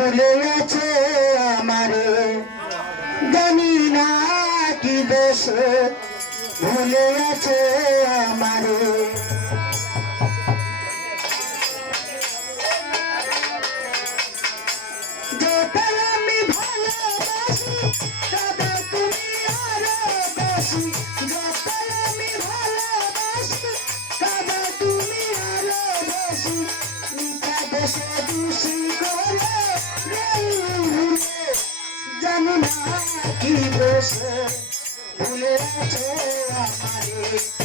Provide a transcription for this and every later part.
ভুলে গেছে আমারে জানি না কি বেশ ভুলে গেছে আমারে। আমি ভালোবাসি ভুলেছে ভুলেছে আমারে।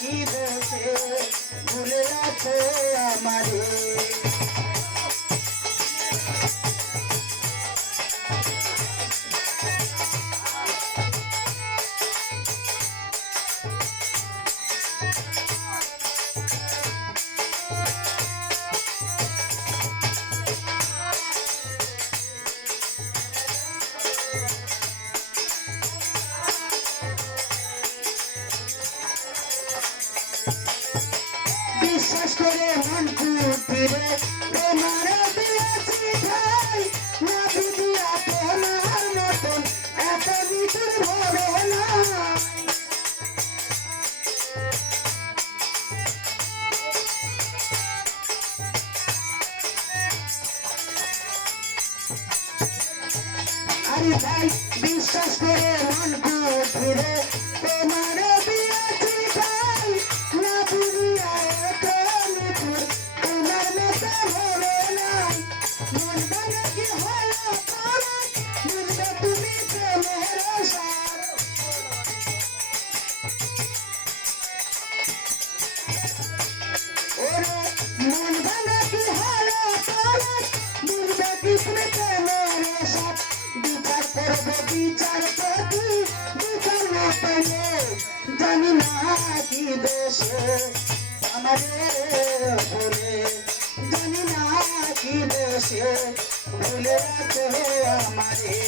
আছি বসে ভুলে Thank you. করে মনকু ফিরে। তোমার দিয়েছি ঠাই না দিদি আপনার মতন, এত বিদুর ভরে না। আরে ভাই, বিশ্বাস করে विचार पति विचारना पड़े, जमुना की देश, हमारे भोले। जमुना की देश, भूले रखे हमारे।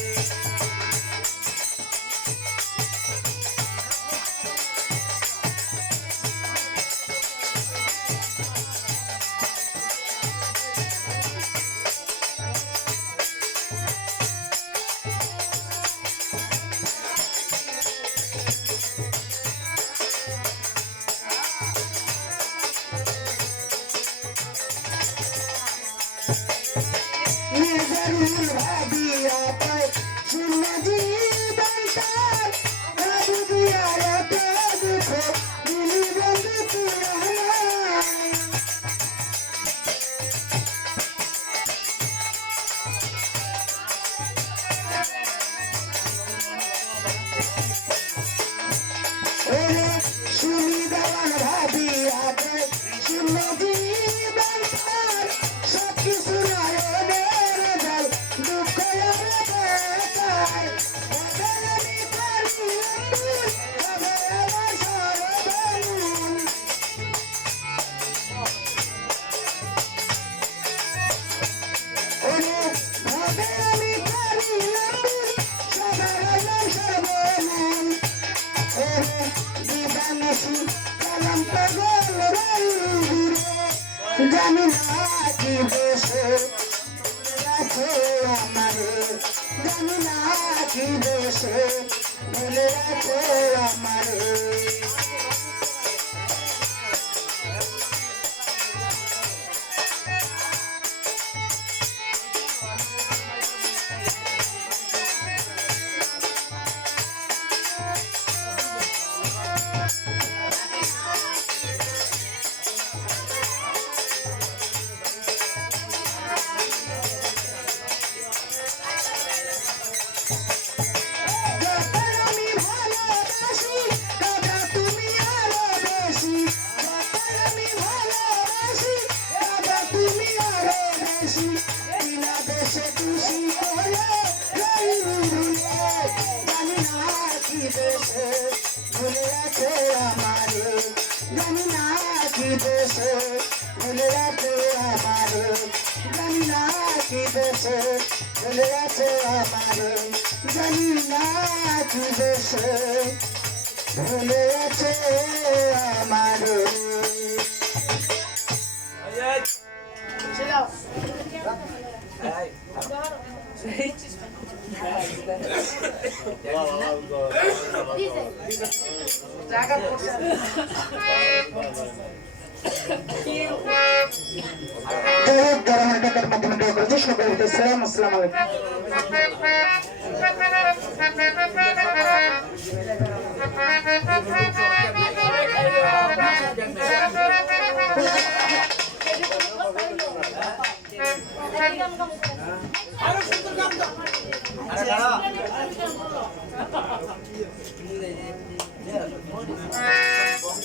दिया पर सुन बनता জানি না কি দেশে আছে আমারে জানি না কি দেশে ভুলে আছে আমারে আছে আমারে জানি না কি দেশে ভুলে আছে আমারে হোক যারা আমার টাকার মাধ্যমে দোয়া করেছে সকলকে সালাম আসসালাম আলাইকুম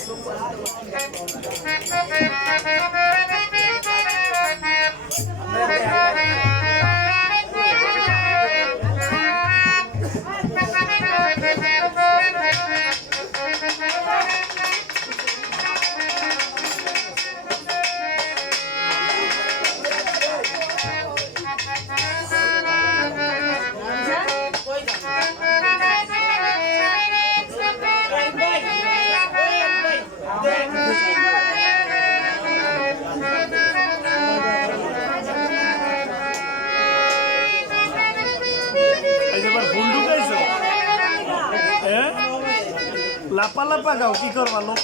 Gracias. লাপা লাপা গাও কি করবা লোক।